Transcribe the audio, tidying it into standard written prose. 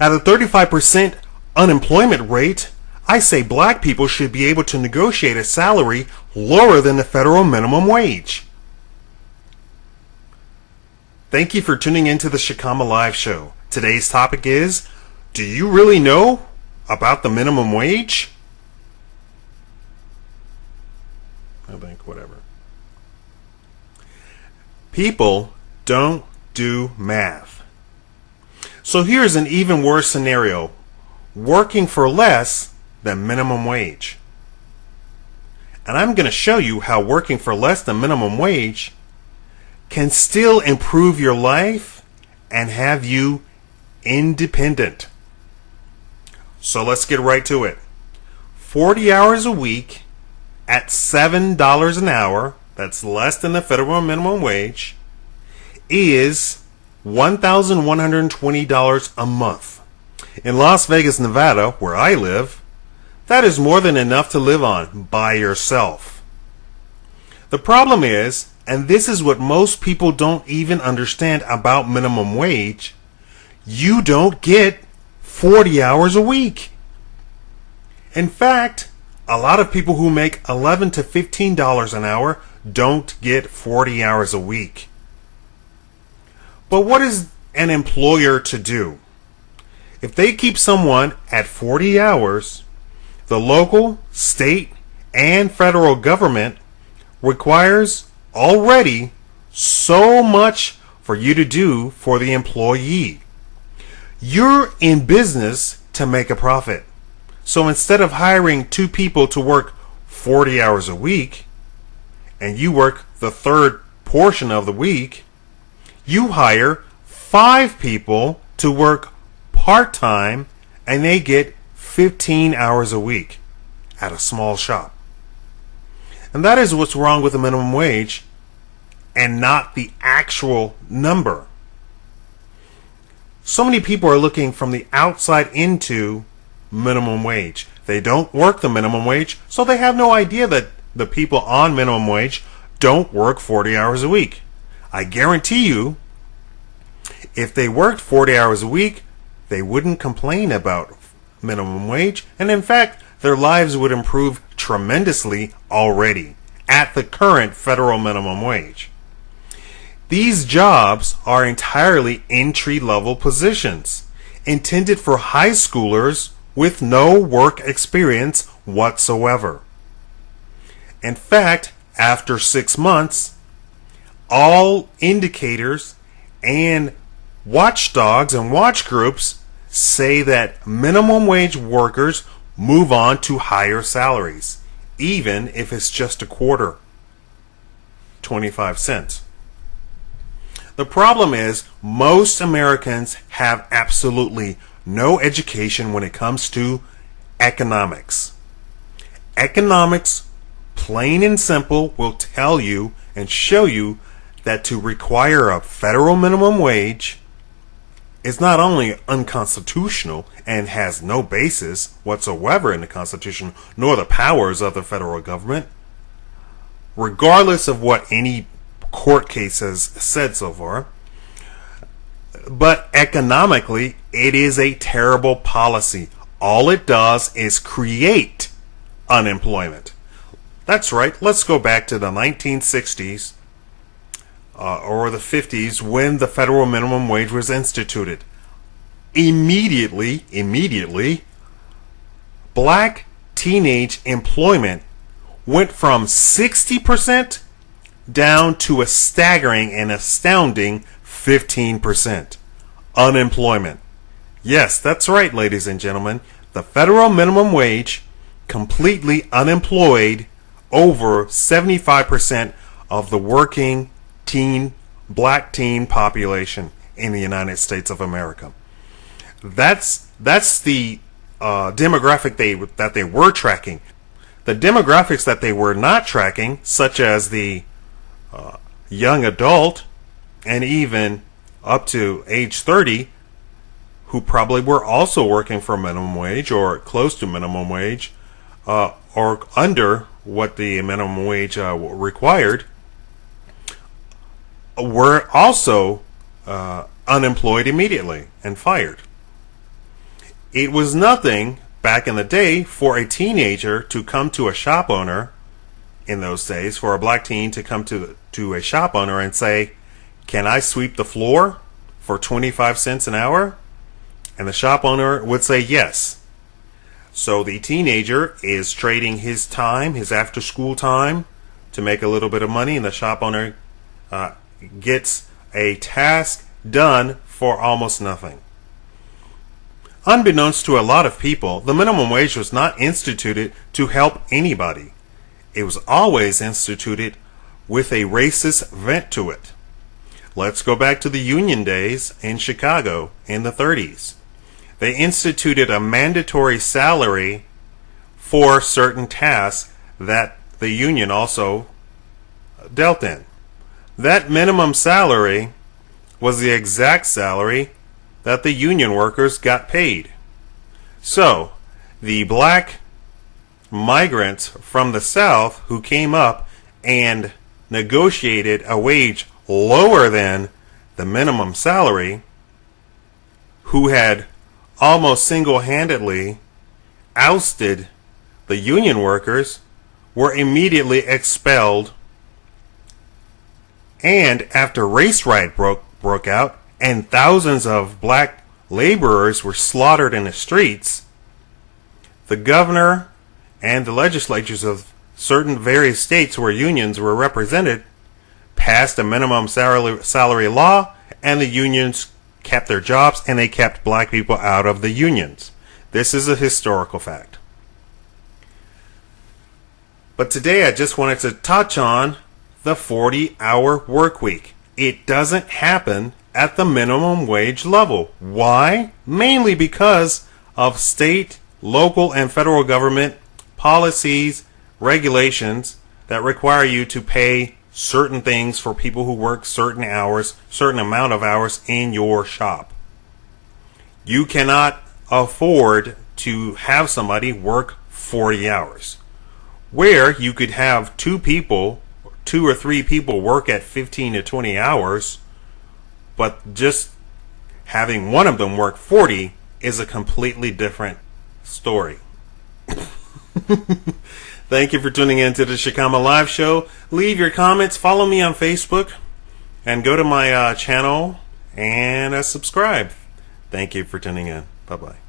At a 35% unemployment rate, I say black people should be able to negotiate a salary lower than the federal minimum wage. Thank you for tuning into the Shikama Live Show. Today's topic is, do you really know about the minimum wage? I think whatever. People don't do math. So here's an even worse scenario. Working for less than minimum wage. And I'm going to show you how working for less than minimum wage can still improve your life and have you independent. So let's get right to it. 40 hours a week at $7 an hour, that's less than the federal minimum wage, is $1,120 a month. In Las Vegas, Nevada, where I live, that is more than enough to live on by yourself. The problem is, and this is what most people don't even understand about minimum wage, you don't get 40 hours a week. In fact, a lot of people who make $11 to $15 an hour don't get 40 hours a week. But what is an employer to do? If they keep someone at 40 hours, the local, state, and federal government requires already so much for you to do for the employee. You're in business to make a profit. So instead of hiring 2 people to work 40 hours a week, and you work the third portion of the week, you hire 5 people to work part-time, and they get 15 hours a week at a small shop. And that is what's wrong with the minimum wage and not the actual number. So many people are looking from the outside into minimum wage. They don't work the minimum wage, so they have no idea that the people on minimum wage don't work 40 hours a week. I guarantee you, if they worked 40 hours a week, they wouldn't complain about minimum wage, and in fact, their lives would improve tremendously already at the current federal minimum wage. These jobs are entirely entry-level positions, intended for high schoolers with no work experience whatsoever. In fact, after 6 months, all indicators and watchdogs and watch groups say that minimum wage workers move on to higher salaries, even if it's just a quarter, 25 cents. The problem is most Americans have absolutely no education when it comes to economics. Economics, plain and simple, will tell you and show you that to require a federal minimum wage is not only unconstitutional and has no basis whatsoever in the Constitution nor the powers of the federal government, regardless of what any court case has said so far. But economically, it is a terrible policy. All it does is create unemployment. That's right. Let's go back to the 1960s or the 50s when the federal minimum wage was instituted. Immediately, black teenage employment went from 60% down to a staggering and astounding 15% unemployment. Yes, that's right, ladies and gentlemen. The federal minimum wage completely unemployed over 75% of the working black teen population in the United States of America. That's the demographic that they were tracking. The demographics that they were not tracking, such as the young adult and even up to age 30, who probably were also working for minimum wage or close to minimum wage or under what the minimum wage required, were also unemployed immediately and fired. It was nothing back in the day for a teenager to come to a shop owner in those days, for a black teen to come to a shop owner and say, "Can I sweep the floor for 25 cents an hour?" And the shop owner would say yes. So the teenager is trading his time, his after school time, to make a little bit of money, and the shop owner gets a task done for almost nothing. Unbeknownst to a lot of people, the minimum wage was not instituted to help anybody. It was always instituted with a racist bent to it. Let's go back to the Union days in Chicago in the 30s. They instituted a mandatory salary for certain tasks that the union also dealt in. That minimum salary was the exact salary that the union workers got paid. So, the black migrants from the South who came up and negotiated a wage lower than the minimum salary, who had almost single-handedly ousted the union workers, were immediately expelled. And after race riot broke out and thousands of black laborers were slaughtered in the streets, the governor and the legislatures of certain various states where unions were represented passed a minimum salary law, and the unions kept their jobs, and they kept black people out of the unions. This is a historical fact. But today I just wanted to touch on the 40-hour work week. It doesn't happen at the minimum wage level. Why? Mainly because of state, local, and federal government policies, regulations that require you to pay certain things for people who work certain hours, certain amount of hours in your shop. You cannot afford to have somebody work 40 hours. Where you could have two or three people work at 15 to 20 hours, but just having one of them work 40 is a completely different story. Thank you for tuning in to the Shikama Live Show. Leave your comments, follow me on Facebook, and go to my channel and subscribe. Thank you for tuning in. Bye-bye.